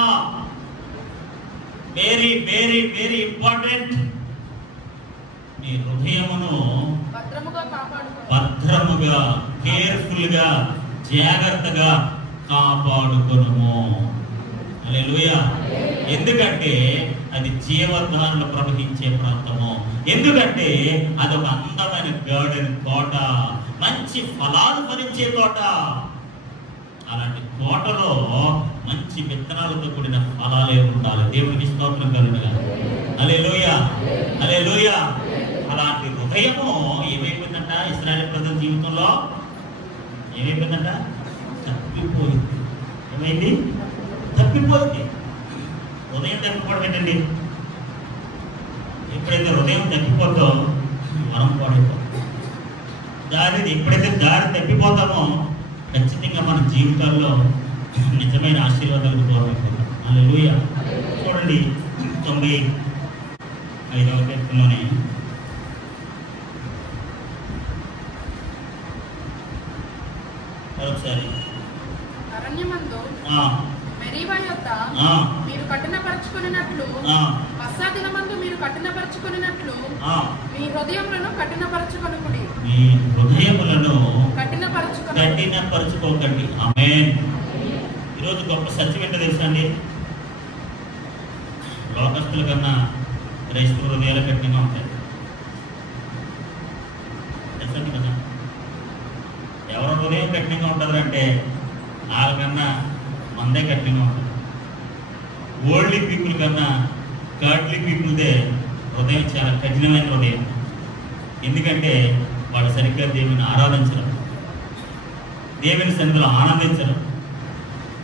వెరీ వెరీ వెరీ ఇంపార్టెంట్ మీ హృదయమును భద్రముగా కేర్ఫుల్ గా జాగ్రత్తగా కాపాడుకొనుము. హల్లెలూయా. ఎందుకంటే అది జీవధారలు ప్రవహించే ప్రాంతము. ఎందుకంటే అదొక అందమైన గార్డెన్ తోట, మంచి ఫలాలు ఫలించే తోట. అలాంటి తోటలో మంచి విత్తనాలతో కూడిన ఫలాలే ఉండాలి. దేవునికి స్తోత్రం కలుగునుగా. హల్లెలూయా. హల్లెలూయా. అలాంటి హృదయము ఏమైపోయిందంట ఇశ్రాయేలు ప్రజల జీవితంలో? ఏమైపోయిందంట? తప్పిపోయింది. ఏమైంది? తప్పిపోయింది. హృదయం తప్పిపోవడం ఏంటండి? ఎప్పుడైతే హృదయం తప్పిపోతో మనం పాడైపోతాం. ఎప్పుడైతే దారి తప్పిపోతామో ఖచ్చితంగా మన జీవితాల్లో నిజమైన ఆశీర్వాదాలకు దూరం అయిపోతాం. హల్లెలూయా. చూడండి 95వ కీర్తనలోనే ఒకసారి అరణ్యమందు మెరీబా యొద్ద మీరు కఠినపరచుకొనినట్లు పశ్చాదినమందు మీరు కఠినపరచుకొనినట్లు మీ హృదయములను కఠినపరచుకొనుకుడి. మీ హృదయములను కఠినపరచుకోకండి. ఆమేన్. ఈరోజు గొప్ప సత్యం ఏంటో తెలుసా అండి? లోకస్తుల కన్నా క్రైస్తవ హృదయాలు కఠినంగా ఉంటాయి. తెలుసండి కదా? ఎవరి హృదయం కఠినంగా ఉంటుందంటే వాళ్ళకన్నా మందే కఠినంగా ఉంటుంది. ఓల్డ్లీ పీపుల్ కన్నా గాడ్లీ పీపుల్దే హృదయం చాలా కఠినమైన హృదయం. ఎందుకంటే వాళ్ళు సరిగ్గా దేవుని ఆరాధించరు, దేవుని సన్నిధిలో ఆనందించరు,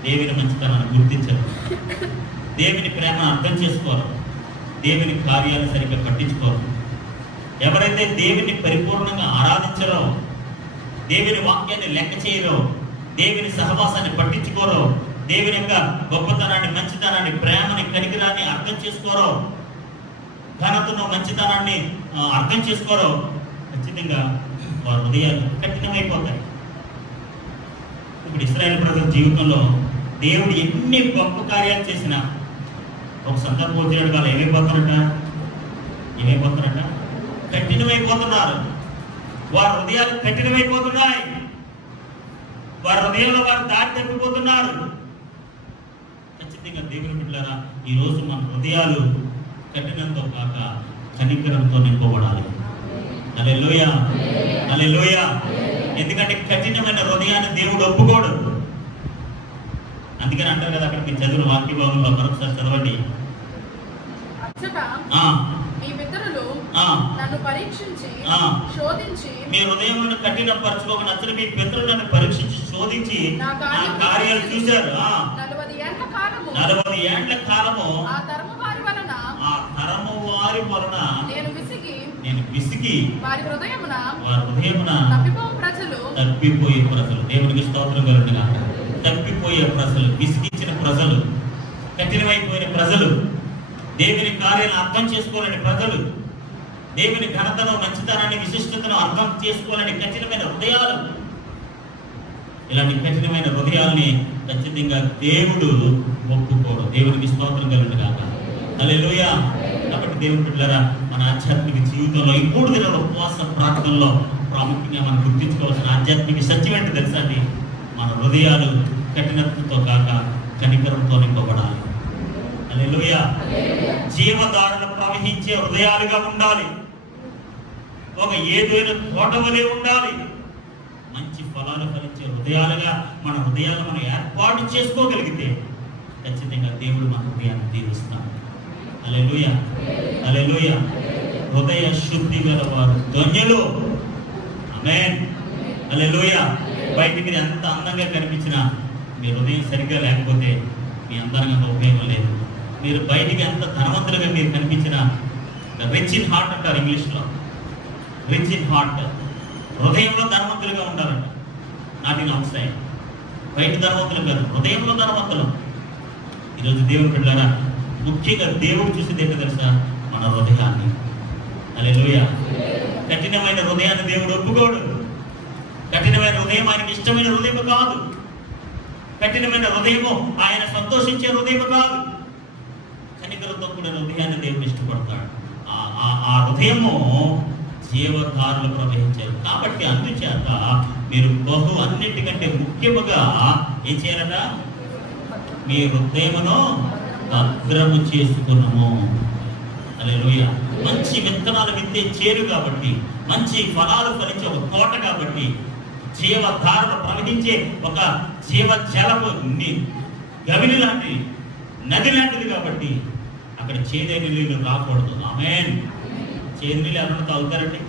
దేవుని మంచితనాన్ని గుర్తించరు, దేవుని ప్రేమను అర్థం చేసుకోరు, దేవుని కార్యాలను సరిగ్గా పట్టించుకోరు. ఎవరైతే దేవుని పరిపూర్ణంగా ఆరాధించరో, దేవుని వాక్యాన్ని లెక్క చేయరో, దేవుని సహవాసాన్ని పట్టించుకోరో, దేవుని యొక్క గొప్పతనాన్ని, మంచితనాన్ని, ప్రేమని, కనికరాన్ని అర్థం చేసుకోరో, ఘనతను, మంచితనాన్ని అర్థం చేసుకోరో, ఖచ్చితంగా వారి హృదయాలు కఠినమైపోతాయి. ఇప్పుడు ఇశ్రాయేలు ప్రజల జీవితంలో దేవుడు ఎన్ని గొప్ప కార్యాలు చేసినా ఒక సందర్భం వచ్చినట్టు వాళ్ళు ఏమైపోతారట? కఠినమైపోతున్నారు. వారి హృదయాలు కఠినమైపోతున్నాయి. వారి హృదయంలో వారు దారి తప్పిపోతున్నారు. ఖచ్చితంగా దేవుని బిడ్డలారా, ఈరోజు మన హృదయాలు కఠినంతో కాక కనికరంతో నింపబడాలి. హల్లెలూయా. హల్లెలూయా. ఎందుకంటే కఠినమైన హృదయాన్ని దేవుడు ఒప్పుకోడు. అందుకని అంటారు కదా, అక్కడ మీరు చదువు వాక్య భాగంలో మరొకసారి చదవండి. మీ పితరులు నన్ను పరీక్షించి శోధించి మీ హృదయములను కఠినపరచుకోకుండా అసలు మీ పితరులు నన్ను పరీక్షించి శోధించి నా కార్యాలు చూశారు. 40 ఏండ్ల కాలము ఆ తరము వారి వలన నేను విసిగి వారి హృదయమున తప్పిపోయే ప్రజలు. దేవునికి స్తోత్రం కలుగునుగా. తప్పిపోయే ప్రజలు, విసిగించిన ప్రజలు, కఠినమైపోయిన ప్రజలు, దేవుని కార్యాలను అర్థం చేసుకోలేని ప్రజలు, దేవుని ఘనతను, మంచితనాన్ని, విశిష్టతను అర్థం చేసుకోలేని కఠినమైన హృదయాలు. ఇలాంటి కఠినమైన హృదయాల్ని ఖచ్చితంగా దేవుడు ఒప్పుకోడు. దేవునికి స్తోత్రం కలుగునుగా. హల్లెలూయా. కాబట్టి దేవుని బిడ్డలారా, మన ఆధ్యాత్మిక జీవితంలో ఈ 3 దినాల ఉపవాస ప్రార్థనలో ప్రాముఖ్యంగా మనం గుర్తించుకోవాల్సిన ఆధ్యాత్మిక సత్యం ఏంటో తెలుసా అండి? మన హృదయాలు కఠినత్వంతో కాక కనికరంతో నింపబడాలి. హల్లెలూయా. జీవధారలు ప్రవహించే హృదయాలుగా ఉండాలి. ఒక ఏదైనా తోట వలె ఉండాలి. మంచి ఫలాలు ఫలించే హృదయాలుగా మన హృదయాలను మనం ఏర్పాటు చేసుకోగలిగితే ఖచ్చితంగా దేవుడు మన హృదయాన్ని దీవిస్తాడు. హల్లెలూయా. హల్లెలూయా. హృదయ శుద్ధి గల వారు ధన్యులు. ఆమేన్. హల్లెలూయా. బయటికి మీరు ఎంత అందంగా కనిపించినా మీ హృదయం సరిగ్గా లేకపోతే మీ అందంగా ఉపయోగం లేదు. మీరు బయటికి ఎంత ధనవంతులుగా మీరు కనిపించినా, రిచ్ ఇన్ హార్ట్ అంటారు ఇంగ్లీష్లో. రిచ్ ఇన్ హార్ట్, హృదయంలో ధనవంతులుగా ఉండాలంట. Not in out side. బయట ధనవంతులు కాదు, హృదయంలో ధనవంతులు. ఈరోజు దేవుని బిడ్డలారా, ముఖ్యంగా దేవుడు చూసేది ఏంటో తెలుసా? మన హృదయాన్ని. హల్లెలూయా. కఠినమైన హృదయాన్ని దేవుడు ఒప్పుకోడు. కఠినమైన హృదయం ఆయనకి ఇష్టమైన హృదయం కాదు. కఠినమైన హృదయము ఆయన సంతోషించే హృదయం కాదు. కనికరంతో కూడిన హృదయాన్ని దేవుడు ఇష్టపడతాడు. ఆ హృదయము జీవధారలు ప్రవహించారు. కాబట్టి అందుచేత మీరు అన్నిటికంటే ముఖ్యముగా ఏం చేయాలట? మీ హృదయమును భద్రము చేసుకున్నాము. హల్లెలూయా. మంచి విత్తనాలు విత్తే చేరు కాబట్టి, మంచి ఫలాలు ఫలించే ఒక తోట కాబట్టి, జీవధారలు ప్రవహించే ఒక జీవ జలము గవిని లాంటి నది లాంటిది కాబట్టి అక్కడ చేదైన నీళ్ళు రాకూడదు. ఆమేన్. చేదు నీళ్ళు ఎవరైనా తాగుతారండి?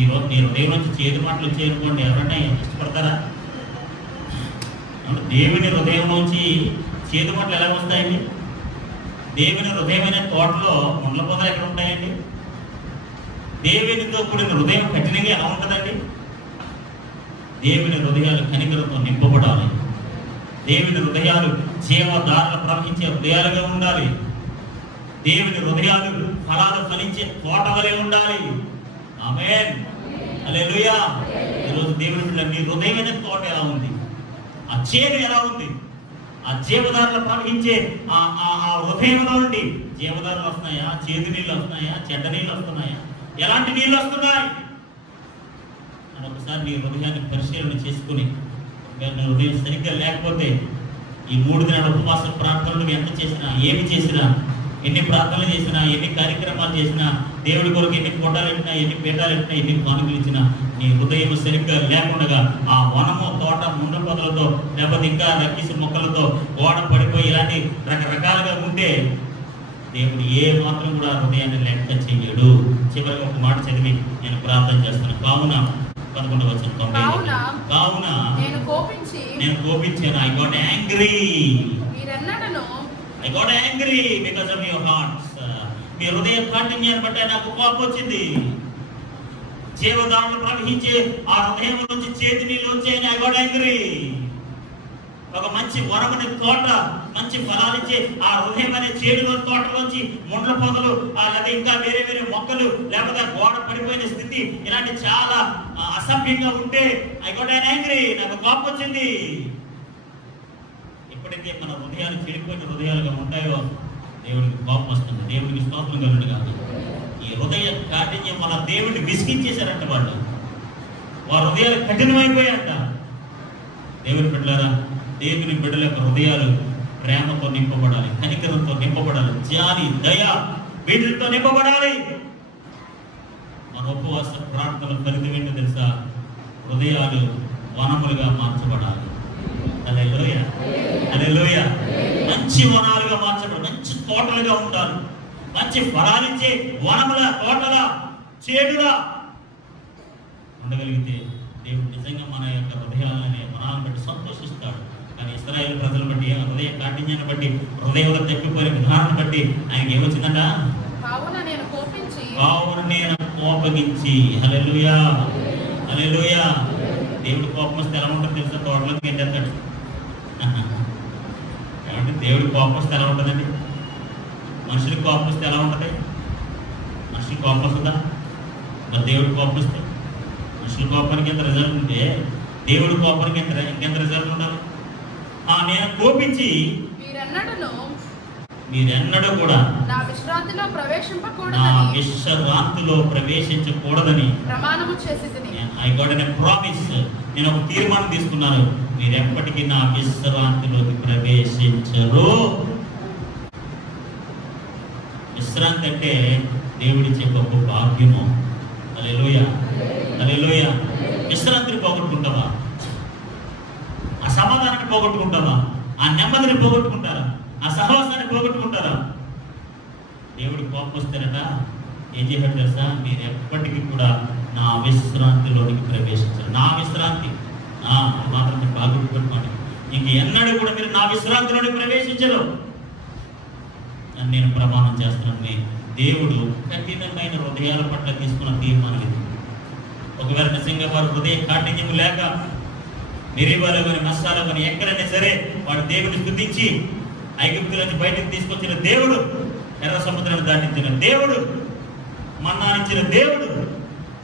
ఈరోజు నీ హృదయం నుంచి చేదు మాటలు వచ్చాయనుకోండి, ఎవరైనా ఇష్టపడతారా? దేవుని హృదయం నుంచి చేదు మాటలు ఎలా వస్తాయండి? దేవుని హృదయమైన తోటలో ముండ్ల పొదలు ఎక్కడ ఉంటాయండి? దేవునితో కూడిన హృదయం కఠినంగా ఎలా ఉంటుందండి? దేవుని హృదయాలు కనికరంతో నింపబడాలి. దేవుని హృదయాలు జీవధారలు ప్రవహించే హృదయాలుగా ఉండాలి. దేవుని హృదయాలు ఫలాలు ఫలించే తోట వలె ఉండాలి. ఆమేన్. హల్లెలూయా. ఈరోజు దేవుని బిడ్డ, నీ హృదయమైన తోట ఎలా ఉంది? ఆ చేను ఎలా ఉంది? ఆ జీవధారలు ప్రవహించే ఆ హృదయంలో నుండి జీవధారలు వస్తున్నాయా? చేదు నీళ్ళు వస్తున్నాయా? చెడ్డ నీళ్ళు వస్తున్నాయా? ఎలాంటి నీళ్ళు వస్తున్నాయి అని ఒకసారి నీ హృదయాన్ని పరిశీలన చేసుకుని, నీ హృదయం సరిగ్గా లేకపోతే ఈ 3 దినాల ఉపవాస ప్రార్థనలు ఎంత చేసినా, ఏమి చేసినా, ఎన్ని ప్రార్థనలు చేసినా, ఎన్ని కార్యక్రమాలు చేసినా, దేవుడి కొరకు ఎన్ని కోటాలు ఎట్టినా, ఎన్ని పీఠాలు ఎట్టినా, ఎన్ని కానుకలు ఇచ్చినా, నీ హృదయం సరిగ్గా లేకుండా ఆ వనము తోట ముండ్ల పొదలతో, లేకపోతే ఇంకా రక్కిసి మొక్కలతో గోడ పడిపోయి ఇలాంటి రకరకాలుగా ఉంటే దేవుడు ఏ మాత్రం కూడా హృదయాన్ని లెక్క చెయ్యడు. చివరికి ఒక మాట చదివి నేను ప్రార్థన చేస్తాను. కావున 11వ వచనం, కావున నేను కోపించాను. I got angry. I got angry because of your hearts. మీ హృదయ కాఠిన్యాన్ని బట్టి నాకు కోపం వచ్చింది. జీవధారలు ప్రవహించే ఆ హృదయం నుంచి చేతి నీళ్ళు వచ్చాయని I got angry. ఒక మంచి వనమని తోట, మంచి ఫలాలిచ్చే ఆ హృదయం అనే చేడులో తోటలోంచి ముండ్ల పొదలు, లేదా ఇంకా వేరే వేరే మొక్కలు, లేకపోతే గోడ పడిపోయిన స్థితి, ఇలాంటి చాలా అసభ్యంగా ఉంటే I got angry. నాకు కోపం వచ్చింది. ఎప్పుడైతే మన హృదయాలు చెడిపోయిన హృదయాలుగా ఉంటాయో దేవుడికి కోపం వస్తుంది. దేవుడికి స్తోత్రం కలుగును గాక. ఈ హృదయ కాఠిన్యం మన దేవుడిని విసిగించేశారంట. వారి హృదయాలు కఠినమైపోయాయంట. దేవుని బిడ్డలారా, దేవుని బిడ్డల యొక్క హృదయాలు ప్రేమతో నింపబడాలి, కనికరంతో నింపబడాలి, జాలి, దయ వీటితో నింపబడాలి. మన ఉపవాస ప్రార్థనల ఫలితం ఏంటో తెలుసా? హృదయాలు వనములుగా మార్చబడాలి. హల్లెలూయా. హల్లెలూయా. మంచి వనాలుగా మార్చబడాలి, మంచి తోటలుగా ఉండాలి, మంచి ఫలాలిచ్చే వనముల తోటల చేడుగా ఉండగలిగితే దేవుడు నిజంగా మన యొక్క హృదయాలని వనాలను బట్టి సంతోషిస్తాడు. కానీ ఇశ్రాయేలు ప్రజలను బట్టి, హృదయ కాఠిన్యాన్ని బట్టి, హృదయంలో తప్పిపోయే విధానాన్ని బట్టి ఆయనకి ఏమొచ్చిందంట? కావున నేను కోపగించి. హల్లెలూయా. హల్లెలూయా. దేవుడి కోపం వస్తే ఎలా ఉంటుంది తెలుసా? తోటలోకి ఏంటంటాడు? దేవుడి కోపం వస్తే ఎలా ఉంటుందండి? మనుషులకి కోపం వస్తే ఎలా ఉంటుంది? మనుషులకి కోపం వస్తుందా? మరి దేవుడి కోపం వస్తే? మనుషుల కోపానికి ఎంత రిజల్ట్ ఉంటే దేవుడి కోపానికి ఇంకెంత రిజల్ట్ ఉండాలి? నేను కోపించి మీరెన్నడూ కూడా నా విశ్రాంతిలో ప్రవేశించకూడదని ప్రమాణము చేసితిని. I got a promise. నేను ఒక తీర్మానం తీసుకున్నాను, మీరు ఎప్పటికీ నా విశ్రాంతిలోకి ప్రవేశించరు. విశ్రాంతి అంటే దేవుడిచ్చే గొప్ప భాగ్యము. హల్లెలూయా. హల్లెలూయా. విశ్రాంతిని పోగొట్టుకుంటావా? ఆ సమాధానాన్ని పోగొట్టుకుంటావా? ఆ నెమ్మదిని పోగొట్టుకుంటారా? ఆ సహవాసాన్ని పోగొట్టుకుంటారా? దేవుడి కోపం వస్తేనట ఏం చేశాడు తెలుసా? మీరు ఎప్పటికీ కూడా నా విశ్రాంతిలోనికి ప్రవేశించారు. నా విశ్రాంతి మాత్రం బాగా గుర్తుపెట్టుకోండి. ఇంక ఎన్నడూ కూడా మీరు నా విశ్రాంతిలోనికి ప్రవేశించరు అని నేను ప్రమాణం చేస్తున్నాను. దేవుడు కఠినమైన హృదయాల పట్ల తీసుకున్న తీర్మానం ఇది. ఒకవేళ నిజంగా వారు హృదయ కాఠిన్యం లేక నిరీబాలు కానీ మసాలా కానీ ఎక్కడైనా సరే వాడు దేవుడిని స్తుతించి ఐగుప్తు నుంచి బయటకు తీసుకొచ్చిన దేవుడు, ఎర్ర సముద్రాన్ని దాటించిన దేవుడు, మన్నానిచ్చిన దేవుడు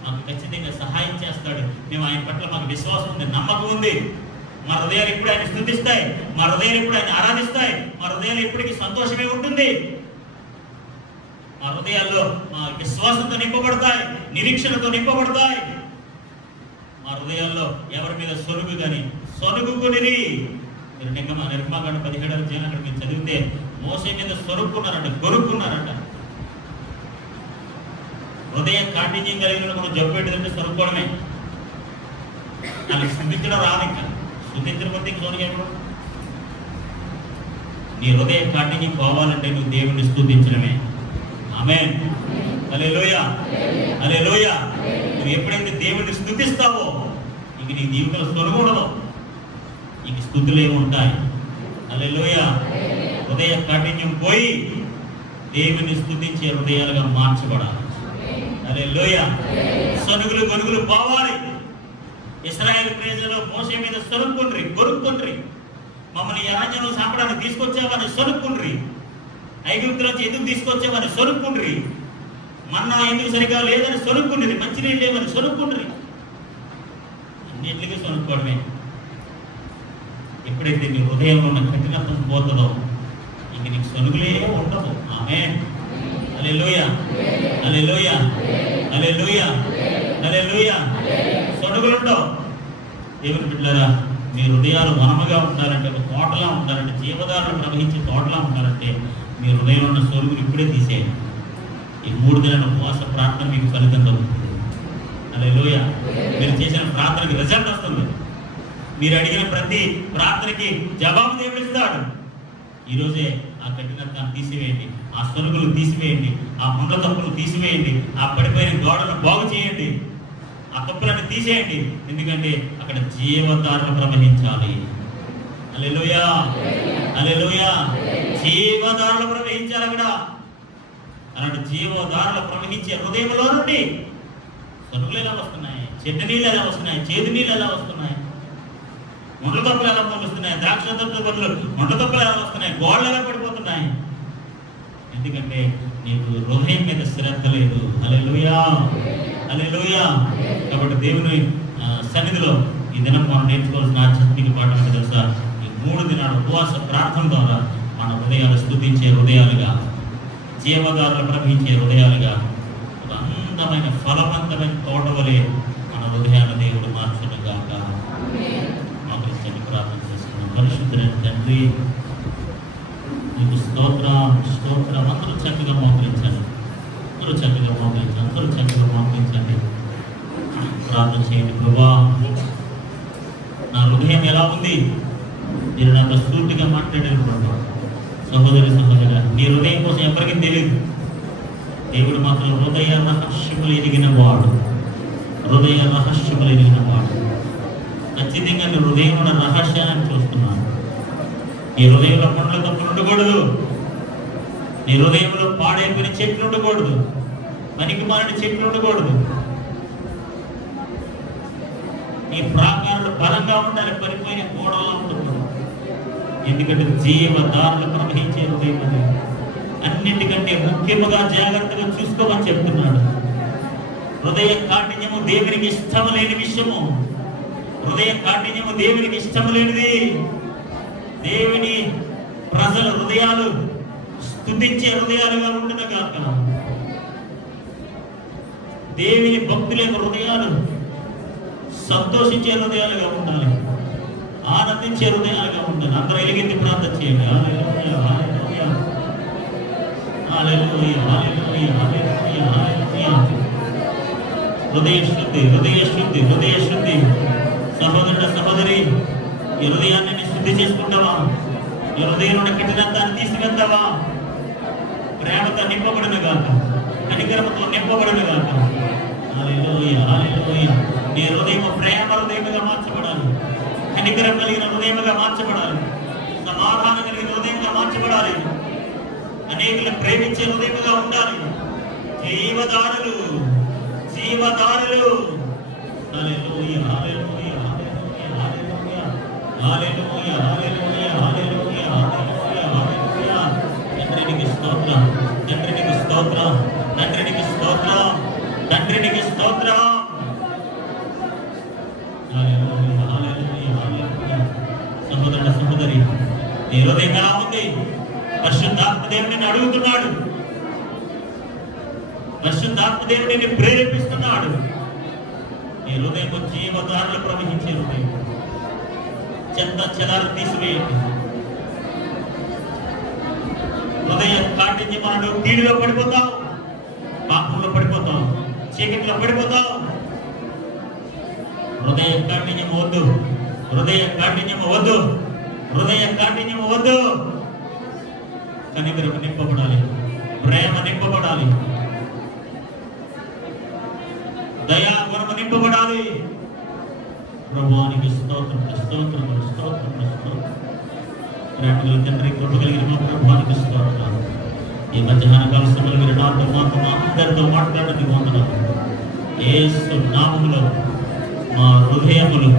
మాకు ఖచ్చితంగా సహాయం చేస్తాడు. మేము ఆయన పట్ల మాకు విశ్వాసం ఉంది, నమ్మకం ఉంది. మా హృదయాలు ఎప్పుడు ఆయన స్తుతిస్తాయి, మా హృదయాలు ఎప్పుడు ఆయన ఆరాధిస్తాయి, మా హృదయాలు ఎప్పటికీ సంతోషమే ఉంటుంది. మా హృదయాల్లో మా విశ్వాసంతో నింపబడతాయి, నిరీక్షణతో నింపబడతాయి. మా హృదయాల్లో ఎవరి మీద సొనుగు కానీ సొనుగుకుని మీరు నిర్మాకాండ 17వ అధ్యాయం అక్కడ మీరు చదివితే మోసే మీద సొనుక్కున్నారంట, కొనుక్కున్నారంట. హృదయ కాఠిన్యం కలిగిన మనం జబ్బు పెట్టదంటే సొనుక్కోవడమే. దానికి స్థుతించడం రాదు. ఇంకా స్థుతించకపోతే ఇంక సొనుగేప్పుడు. నీ హృదయ కాఠిన్యం పోవాలంటే నువ్వు దేవుణ్ణి స్తుతించడమే. ఆమేన్. హల్లెలూయా, హల్లెలూయా. నువ్వు ఎప్పుడైతే దేవుణ్ణి స్తుతిస్తావో ఇంక నీ జీవితంలో సొనుగు ఉండదు, ఇంక స్తుతులే ఉంటాయి. హల్లెలూయా. హృదయ కాఠిన్యం పోయి దేవుని స్తుతించే హృదయాలుగా మార్చబడాలి. హల్లెలూయా. సొనుగులు గొనుగులు పోవాలి. ఇశ్రాయేలు ప్రజలు మోసే మీద సొనుక్కుండ్రి, కొనుక్కుండ్రి. మమ్మల్ని అరణ్యంలో సాపడానికి తీసుకొచ్చావని సొనుక్కుండ్రి, ఐగుప్తులోంచి ఎందుకు తీసుకొచ్చావని సొనుక్కుండ్రి, మన్నా ఎందుకు సరిగా లేదని సొనుక్కుండ్రి, మంచినీళ్ళు లేవని సొనుక్కుండ్రి. అన్నింటికి సొనుక్కోవడమే. ఎప్పుడైతే నీ హృదయంలో ఉన్న కఠినత్వం పోతుందో ఇంక నీకు సొనుగులే ఉండదు. ఆమేన్. హల్లెలూయా, హల్లెలూయా, హల్లెలూయా, హల్లెలూయా. సొనుగులు ఉండవు. దేవుని బిడ్డలారా, మీ హృదయాలు వనముగా ఉండాలంటే, ఒక తోటలా ఉండాలంటే, జీవదారులు ప్రవహించే తోటలా ఉండాలంటే మీ హృదయంలో ఉన్న సొనుగులు ఇప్పుడే తీసేయండి. ఈ 3 దినాల ఉపవాస ప్రార్థన మీకు ఫలితం దొరుకుతుంది. హల్లెలూయా. మీరు చేసిన ప్రార్థనకి రిజల్ట్ వస్తుంది. మీరు అడిగిన ప్రతి ప్రార్థనకి జవాబు దేవుడిస్తాడు. ఈరోజే ఆ కఠినత్వాన్ని తీసివేయండి, ఆ సొనుగులు తీసివేయండి, ఆ ముండ్ల తప్పులు తీసివేయండి, ఆ పడిపోయిన గోడలను బాగు చేయండి, ఆ తప్పులను తీసేయండి. ఎందుకంటే అక్కడ జీవధారలు ప్రవహించాలి. హల్లెలూయా, హల్లెలూయా. జీవధారలు ప్రవహించాలి అక్కడ. అలాంటి జీవధారలు ప్రవహించే హృదయంలో నుండి సొనుగులు ఎలా వస్తున్నాయి, చెడ్డ నీళ్ళు ఎలా వస్తున్నాయి, చేదు నీళ్ళు ఎలా వస్తున్నాయి, ముండ్ల తప్పులు ఎలా వస్తున్నాయి, ద్రాక్ష తప్పుల బదులు ముండ్ల తప్పులు ఎలా వస్తున్నాయి, గోడలు ఎలా పడిపోతున్నాయి. ఎందుకంటే నీకు హృదయం మీద శ్రద్ధ లేదు. హల్లెలూయా, హల్లెలూయా. కాబట్టి దేవుని సన్నిధిలో ఈ దినం మనం నేర్చుకోవాల్సిన ఆధ్యాత్మిక పాఠం ఏంటో తెలుసా? ఈ 3 దినాల ఉపవాస ప్రార్థన ద్వారా మన హృదయాలు స్తుతించే హృదయాలుగా, జీవదారులు ప్రవహించే హృదయాలుగా, ఒక అందమైన ఫలవంతమైన తోట వలె మన హృదయాన్ని దేవుడు మార్చునుగాక. ప్రార్థన చేస్తున్నాం. పరిశుద్ధుడైన తండ్రి, నీకు స్తోత్రం, స్తోత్రం. అందరూ చక్కగా మోకరించండి, అందరూ చక్కగా మోకరించండి, అందరూ చక్కగా మోకరించండి. ప్రార్థన చేయండి. ప్రభువా, నా హృదయం ఎలా ఉంది? మీరు నాతో స్ఫూర్తిగా మాట్లాడారు ప్రభు. సహోదరి సహోదర, నీ హృదయం కోసం ఎవరికీ తెలియదు. దేవుడు మాత్రం హృదయ రహస్యములు ఎరిగిన వాడు, హృదయ రహస్యములు ఎరిగిన వాడు. ఖచ్చితంగా నీ హృదయంలో ఉన్న రహస్యాన్ని చూస్తున్నాను. నీ హృదయంలో పండ్ల తప్పులు ఉండకూడదు, నీ హృదయంలో పాడైపోయిన చెట్లు ఉండకూడదు, పనికి మారిన చెట్లు ఉండకూడదు. నీ ప్రాకారాలు బలంగా ఉండాలి, పడిపోయిన గోడలా ఉండకూడదు. ఎందుకంటే జీవదారులు ప్రవహించే హృదయం అది. అన్నింటికంటే ముఖ్యముగా జాగ్రత్తగా చూసుకోమని చెప్తున్నాడు. హృదయ కాఠిన్యము దేవునికి ఇష్టము లేని విషయము. హృదయ కాఠిన్యము దేవునికి ఇష్టము లేనిది. దేవుని ప్రజల హృదయాలు స్తుతించే హృదయాలుగా ఉండును గాక. దేవుని భక్తుల యొక్క హృదయాలు సంతోషించే హృదయాలుగా ఉండాలి, ఆనందించే హృదయాలుగా ఉండాలి. అందరూ ఎలుగెత్తి ప్రార్థన చేయండి. హల్లెలూయా, హల్లెలూయా, హల్లెలూయా, హల్లెలూయా, హల్లెలూయా, హల్లెలూయా. హృదయ శుద్ధి, హృదయ శుద్ధి, హృదయ శుద్ధి. సహోదరుడు, సహోదరి, ఈ హృదయాన్ని శుద్ధి చేసుకుంటావా? ఈ హృదయంలో కఠినత్వాన్ని తీసుకెళ్తావా? ప్రేమతో నింపబడిన గాక, కనికరమతో నింపబడిన గాక. హల్లెలూయా, హల్లెలూయా. నీ హృదయం ప్రేమ హృదయముగా మార్చబడాలి, కనికరం కలిగిన హృదయముగా మార్చబడాలి, సమాధానం కలిగిన హృదయంగా మార్చబడాలి, అనేకులను ప్రేమించే హృదయముగా ఉండాలి. జీవదారులు, జీవదారులు. హల్లెలూయా, హల్లెలూయా, హల్లెలూయా, హల్లెలూయా, హల్లెలూయా, హల్లెలూయా, హల్లెలూయా, హల్లెలూయా. తండ్రి నీకు స్తోత్రం, తండ్రి నీకు స్తోత్రం, తండ్రి నీకు స్తోత్రం, తండ్రి నీకు స్తోత్రం. సహోదరుడ సహోదరి, నీ హృదయం ఎలా ఉంది? పరిశుద్ధాత్మ దేవుడిని అడుగుతున్నాడు, పరిశుద్ధాత్మ దేవుడిని ప్రేరేపిస్తున్నాడు. నీ హృదయం జీవధారలు ప్రవహించే హృదయం, చెత్త చెదారు తీసివేయండి. హృదయ కాఠిన్యములను కీడులో పడిపోతావు, పాపంలో పడిపోతావు, చీకటిలో పడిపోతావు. హృదయ కాఠిన్యము వద్దు, హృదయ కాఠిన్యము వద్దు, హృదయ కాఠిన్యము వద్దు. కనికరం నింపబడాలి, ప్రేమ నింపబడాలి, దయా గుణము నింపబడాలి. ప్రభువానికి స్తోత్రం, స్తోత్రం, స్తోత్రం, స్తోత్రం. ప్రేమగల తండ్రి, కృప కలిగిన మా ప్రభువానికి స్తోత్రం. ఈ మధ్యాహ్న కాల సమయంలో మీరు నాతో మాతో మా అందరితో మాట్లాడడానికి వందనాలు. యేసు నామములో మా హృదయములు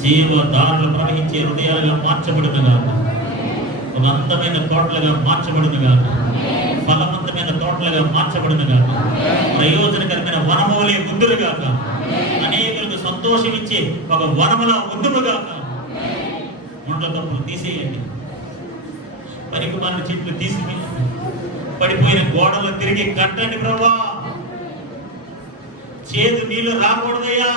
జీవధారలు ప్రవహించే హృదయాలుగా మార్చబడునుగాక, ఒక అందమైన తోటలుగా మార్చబడునుగాక, ఫలవంతమైన తోటలుగా మార్చబడునుగాక, ప్రయోజనకరమైన వనములే ముందులుగాక, అనేకులకు సంతోషం ఇచ్చే ఒక వనములా ముందులుగాక. ముండ్ల తప్పులు తీసేయండి, పనికి మన చెట్లు తీసివేయండి, పడిపోయిన గోడలు తిరిగి కట్టండి ప్రభువా. చేదు నీళ్ళు రాకూడదయ్యా,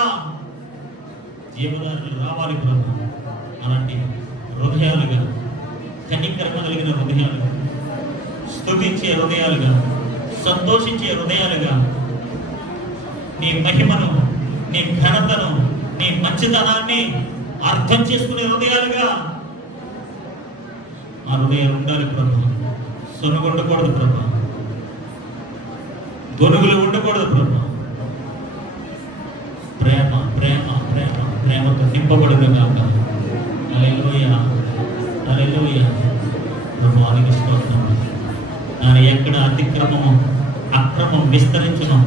జీవధారలు రావాలి ప్రభు. అలాంటి హృదయాలుగా, కనికరమ కలిగిన హృదయాలుగా, స్తుతించే హృదయాలుగా, సంతోషించే హృదయాలుగా, నీ మహిమను, నీ ఘనతను, నీ మంచితనాన్ని అర్థం చేసుకునే హృదయాలుగా ఆ హృదయాలు ఉండాలి ప్రభు. సొనుగు ఉండకూడదు ప్రభు, గొనుగులు ఉండకూడదు ప్రభు. ప్రేమ ప్రేమ ప్రేమ ప్రేమతో నింపబడుగాక. హల్లెలూయా, హల్లెలూయా. ప్రభువానికి స్తోత్రం. నేను ఎక్కడ అతిక్రమము అక్రమం విస్తరించను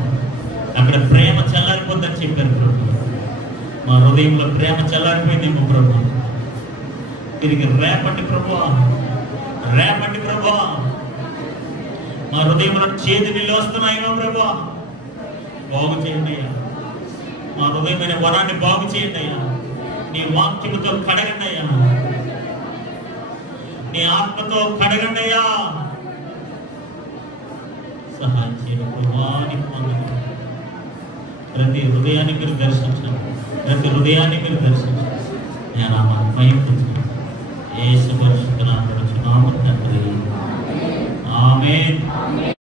అక్కడ ప్రేమ చల్లారిపోద్దని చెప్పారు ప్రభు. మా హృదయంలో ప్రేమ చల్లారిపోయిందేమో ప్రభు. తిరిగి రేపటి ప్రభు, రేపటి ప్రభు. మా హృదయంలో చేదు నీళ్ళు వస్తున్నాయేమో ప్రభు, బాగు చేయండి అయ్యా. మా హృదయమైన వరాన్ని బాగు చేయండి అయ్యా. నీ వాక్యముతో కడగండి అయ్యా, నీ ఆత్మతో కడగండి అయ్యా. సహాయం చేయండి ప్రభువానికి వందనాలు. ప్రతి హృదయాన్ని మీరు దర్శించండి, ప్రతి హృదయాన్ని మీరు దర్శించండి. నేను మహింపరచండి. యేసు పరిశుద్ధ నామమున తండ్రి, ఆమేన్.